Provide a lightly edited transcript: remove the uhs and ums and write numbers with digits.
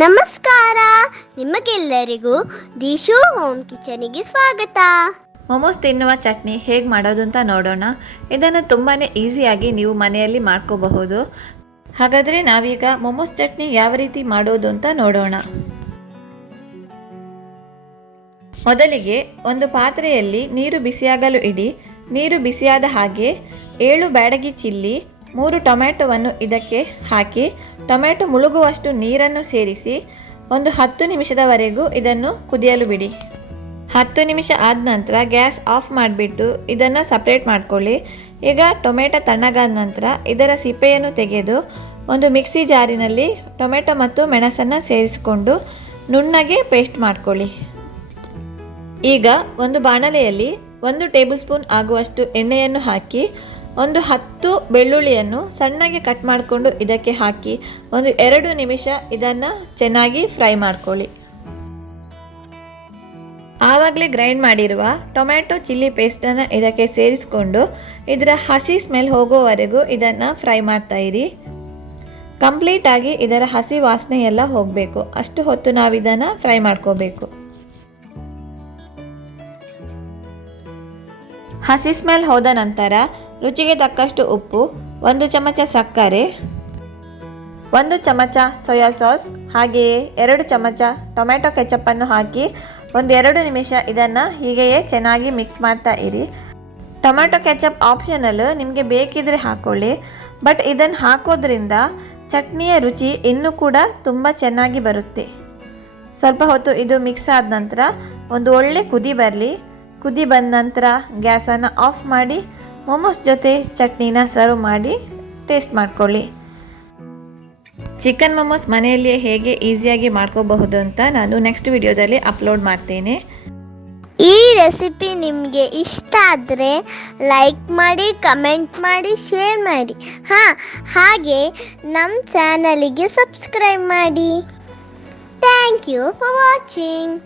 ನಮಸ್ಕಾರ, ನಿಮಗೆಲ್ಲರಿಗೂ ದಿಶು ಹೋಮ್ ಕಿಚನಿಗೆ ಸ್ವಾಗತ. ಮೊಮೋಸ್ ತಿನ್ನುವ ಚಟ್ನಿ ಹೇಗೆ ಮಾಡೋದು ಅಂತ ನೋಡೋಣ. ಇದನ್ನು ತುಂಬಾ ಈಸಿಯಾಗಿ ನೀವು ಮನೆಯಲ್ಲಿ ಮಾಡ್ಕೋಬಹುದು. ಹಾಗಾದರೆ ನಾವೀಗ ಮೊಮೋಸ್ ಚಟ್ನಿ ಯಾವ ರೀತಿ ಮಾಡೋದು ಅಂತ ನೋಡೋಣ. ಮೊದಲಿಗೆ ಒಂದು ಪಾತ್ರೆಯಲ್ಲಿ ನೀರು ಬಿಸಿಯಾಗಲು ಇಡಿ. ನೀರು ಬಿಸಿಯಾದ ಹಾಗೆ 7 ಬ್ಯಾಡಗಿ ಚಿಲ್ಲಿ, 3 ಟೊಮ್ಯಾಟೊವನ್ನು ಇದಕ್ಕೆ ಹಾಕಿ ಟೊಮ್ಯಾಟೊ ಮುಳುಗುವಷ್ಟು ನೀರನ್ನು ಸೇರಿಸಿ ಒಂದು 10 ನಿಮಿಷದವರೆಗೂ ಇದನ್ನು ಕುದಿಯಲು ಬಿಡಿ. 10 ನಿಮಿಷ ಆದ ನಂತರ ಗ್ಯಾಸ್ ಆಫ್ ಮಾಡಿಬಿಟ್ಟು ಇದನ್ನು ಸಪ್ರೇಟ್ ಮಾಡ್ಕೊಳ್ಳಿ. ಈಗ ಟೊಮೆಟೊ ತಣ್ಣಗಾದ ನಂತರ ಇದರ ಸಿಪ್ಪೆಯನ್ನು ತೆಗೆದು ಒಂದು ಮಿಕ್ಸಿ ಜಾರಿನಲ್ಲಿ ಟೊಮೆಟೊ ಮತ್ತು ಮೆಣಸನ್ನು ಸೇರಿಸಿಕೊಂಡು ನುಣ್ಣಗೆ ಪೇಸ್ಟ್ ಮಾಡ್ಕೊಳ್ಳಿ. ಈಗ ಒಂದು ಬಾಣಲೆಯಲ್ಲಿ 1 ಟೇಬಲ್ ಸ್ಪೂನ್ ಆಗುವಷ್ಟು ಎಣ್ಣೆಯನ್ನು ಹಾಕಿ ಒಂದು 10 ಬೆಳ್ಳುಳ್ಳಿಯನ್ನು ಸಣ್ಣಗೆ ಕಟ್ ಮಾಡಿಕೊಂಡು ಇದಕ್ಕೆ ಹಾಕಿ ಒಂದು 2 ನಿಮಿಷ ಇದನ್ನು ಚೆನ್ನಾಗಿ ಫ್ರೈ ಮಾಡ್ಕೊಳ್ಳಿ. ಆವಾಗಲೇ ಗ್ರೈಂಡ್ ಮಾಡಿರುವ ಟೊಮ್ಯಾಟೊ ಚಿಲ್ಲಿ ಪೇಸ್ಟನ್ನು ಇದಕ್ಕೆ ಸೇರಿಸ್ಕೊಂಡು ಇದರ ಹಸಿ ಸ್ಮೆಲ್ ಹೋಗೋವರೆಗೂ ಇದನ್ನು ಫ್ರೈ ಮಾಡ್ತಾ ಇರಿ. ಕಂಪ್ಲೀಟಾಗಿ ಇದರ ಹಸಿ ವಾಸನೆ ಎಲ್ಲ ಹೋಗಬೇಕು, ಅಷ್ಟು ಹೊತ್ತು ನಾವು ಇದನ್ನು ಫ್ರೈ ಮಾಡ್ಕೋಬೇಕು. ಹಸಿ ಸ್ಮೆಲ್ ಹೋದ ನಂತರ ರುಚಿಗೆ ತಕ್ಕಷ್ಟು ಉಪ್ಪು, 1 ಚಮಚ ಸಕ್ಕರೆ, 1 ಚಮಚ ಸೋಯಾ ಸಾಸ್, ಹಾಗೆಯೇ 2 ಚಮಚ ಟೊಮ್ಯಾಟೊ ಕೆಚಪ್ಪನ್ನು ಹಾಕಿ ಒಂದು 2 ನಿಮಿಷ ಇದನ್ನು ಹೀಗೆಯೇ ಚೆನ್ನಾಗಿ ಮಿಕ್ಸ್ ಮಾಡ್ತಾ ಇರಿ. ಟೊಮ್ಯಾಟೊ ಕೆಚಪ್ ಆಪ್ಷನಲ್, ನಿಮಗೆ ಬೇಕಿದ್ರೆ ಹಾಕ್ಕೊಳ್ಳಿ. ಬಟ್ ಇದನ್ನು ಹಾಕೋದ್ರಿಂದ ಚಟ್ನಿಯ ರುಚಿ ಇನ್ನೂ ಕೂಡ ತುಂಬ ಚೆನ್ನಾಗಿ ಬರುತ್ತೆ. ಸ್ವಲ್ಪ ಹೊತ್ತು ಇದು ಮಿಕ್ಸ್ ಆದ ನಂತರ ಒಂದು ಒಳ್ಳೆ ಕುದಿ ಬರಲಿ. ಕುದಿ ಬಂದ ನಂತರ ಗ್ಯಾಸನ್ನು ಆಫ್ ಮಾಡಿ ಮೊಮೋಸ್ ಜೊತೆ ಚಟ್ನಿನ ಸರ್ವ್ ಮಾಡಿ ಟೇಸ್ಟ್ ಮಾಡ್ಕೊಳ್ಳಿ. ಚಿಕನ್ ಮೊಮೋಸ್ ಮನೆಯಲ್ಲಿಯೇ ಹೇಗೆ ಈಸಿಯಾಗಿ ಮಾಡ್ಕೋಬಹುದು ಅಂತ ನಾನು ನೆಕ್ಸ್ಟ್ ವಿಡಿಯೋದಲ್ಲಿ ಅಪ್ಲೋಡ್ ಮಾಡ್ತೇನೆ. ಈ ರೆಸಿಪಿ ನಿಮಗೆ ಇಷ್ಟ ಆದರೆ ಲೈಕ್ ಮಾಡಿ, ಕಮೆಂಟ್ ಮಾಡಿ, ಶೇರ್ ಮಾಡಿ. ಹಾಗೆ ನಮ್ಮ ಚಾನಲಿಗೆ ಸಬ್ಸ್ಕ್ರೈಬ್ ಮಾಡಿ. Thank you for watching.